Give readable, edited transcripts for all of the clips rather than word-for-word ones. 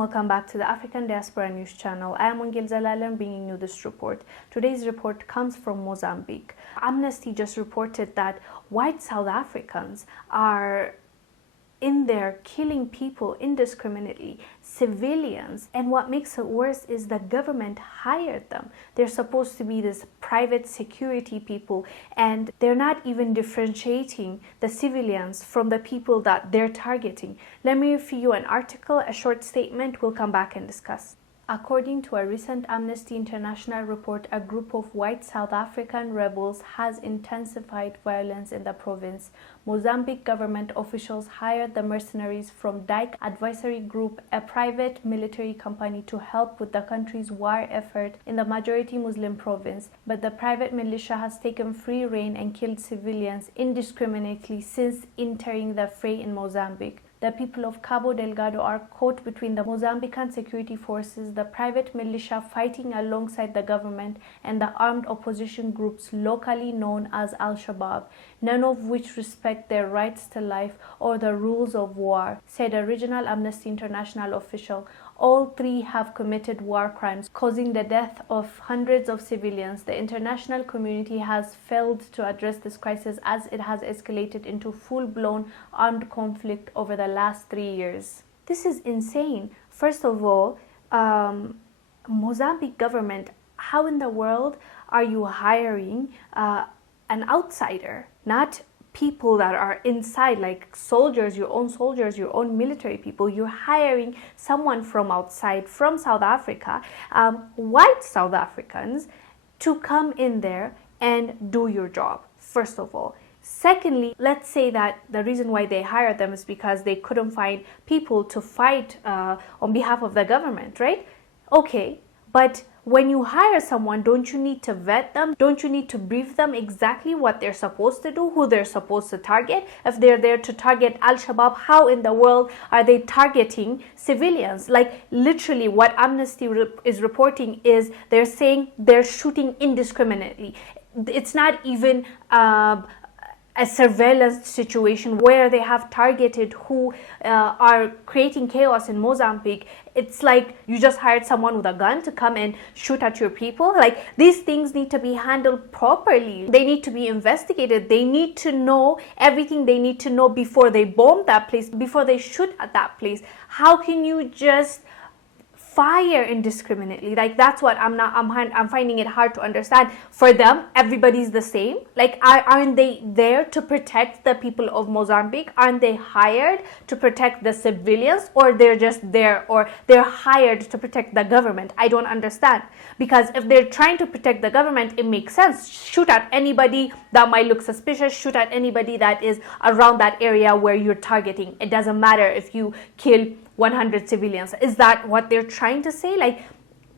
welcome back to the African Diaspora News Channel. I am Wongel Zelalem bringing you this report. Today's report comes from Mozambique. Amnesty just reported that white South Africans are in there killing people indiscriminately, civilians, and what makes it worse is the government hired them. They're supposed to be this private security people, and they're not even differentiating the civilians from the people that they're targeting. Let me read you an article, a short statement, we'll come back and discuss. According to a recent Amnesty International report, a group of white South African rebels has intensified violence in the province. Mozambique government officials hired the mercenaries from Dyke Advisory Group, a private military company, to help with the country's war effort in the majority Muslim province. But the private militia has taken free rein and killed civilians indiscriminately since entering the fray in Mozambique. The people of Cabo Delgado are caught between the Mozambican security forces, the private militia fighting alongside the government, and the armed opposition groups locally known as Al-Shabaab, none of which respect their rights to life or the rules of war, said a regional Amnesty International official. All three have committed war crimes, causing the death of hundreds of civilians. The international community has failed to address this crisis as it has escalated into full-blown armed conflict over the last 3 years. This is insane. First of all, Mozambique government, how in the world are you hiring an outsider, not people that are inside, like soldiers, your own military people? You're hiring someone from outside, from South Africa, white South Africans, to come in there and do your job, first of all. Secondly, let's say that the reason why they hired them is because they couldn't find people to fight on behalf of the government, right? Okay, but when you hire someone, don't you need to vet them? Don't you need to brief them exactly what they're supposed to do, who they're supposed to target? If they're there to target Al-Shabaab, how in the world are they targeting civilians? Like literally what Amnesty is reporting is they're saying they're shooting indiscriminately. It's not even a surveillance situation where they have targeted who are creating chaos in Mozambique. It's like you just hired someone with a gun to come and shoot at your people. Like, these things need to be handled properly. They need to be investigated. They need to know everything they need to know before they bomb that place, before they shoot at that place. How can you just fire indiscriminately? Like, that's what I'm finding it hard to understand. For them, everybody's the same. Like, aren't they there to protect the people of Mozambique? Aren't they hired to protect the civilians, or they're just there, or they're hired to protect the government? I don't understand. Because if they're trying to protect the government, it makes sense. Shoot at anybody that might look suspicious. Shoot at anybody that is around that area where you're targeting. It doesn't matter if you kill 100 civilians. Is that what they're trying to say? Like,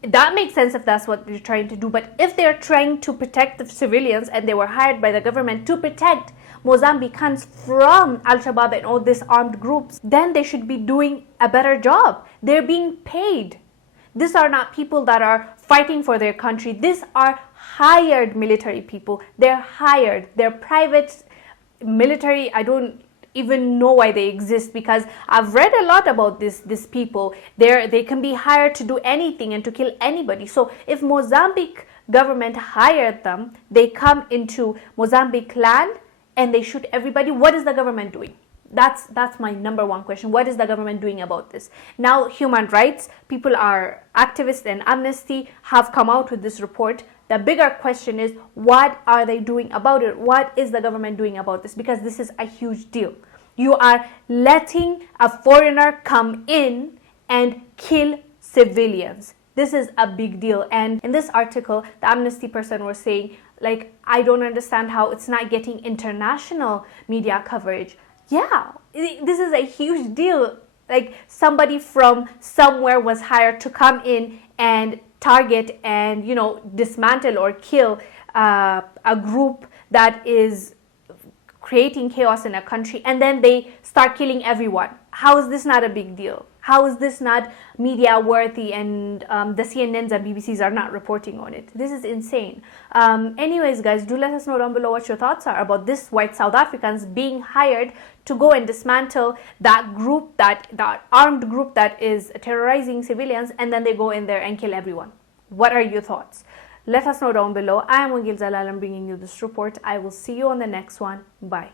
that makes sense if that's what they're trying to do. But if they're trying to protect the civilians and they were hired by the government to protect Mozambicans from Al-Shabaab and all these armed groups, then they should be doing a better job. They're being paid. These are not people that are fighting for their country. These are hired military people. They're hired. They're private military. I don't even know why they exist, because I've read a lot about these people. They can be hired to do anything and to kill anybody. So if Mozambique government hired them, they come into Mozambique land and they shoot everybody. What is the government doing? That's my number one question. What is the government doing about this? Now, human rights people, are activists, and Amnesty have come out with this report. The bigger question is, what are they doing about it? What is the government doing about this? Because this is a huge deal. You are letting a foreigner come in and kill civilians. This is a big deal. And in this article, the Amnesty person was saying, like, I don't understand how it's not getting international media coverage. Yeah, this is a huge deal. Like, somebody from somewhere was hired to come in and target and, you know, dismantle or kill a group that is creating chaos in a country, and then they start killing everyone. How is this not a big deal? How is this not media worthy, and the CNNs and BBCs are not reporting on it? This is insane. Anyways, guys, do let us know down below what your thoughts are about this white South Africans being hired to go and dismantle that group, that armed group that is terrorizing civilians, and then they go in there and kill everyone. What are your thoughts? Let us know down below. I am Wongel Zelalem bringing you this report. I will see you on the next one. Bye.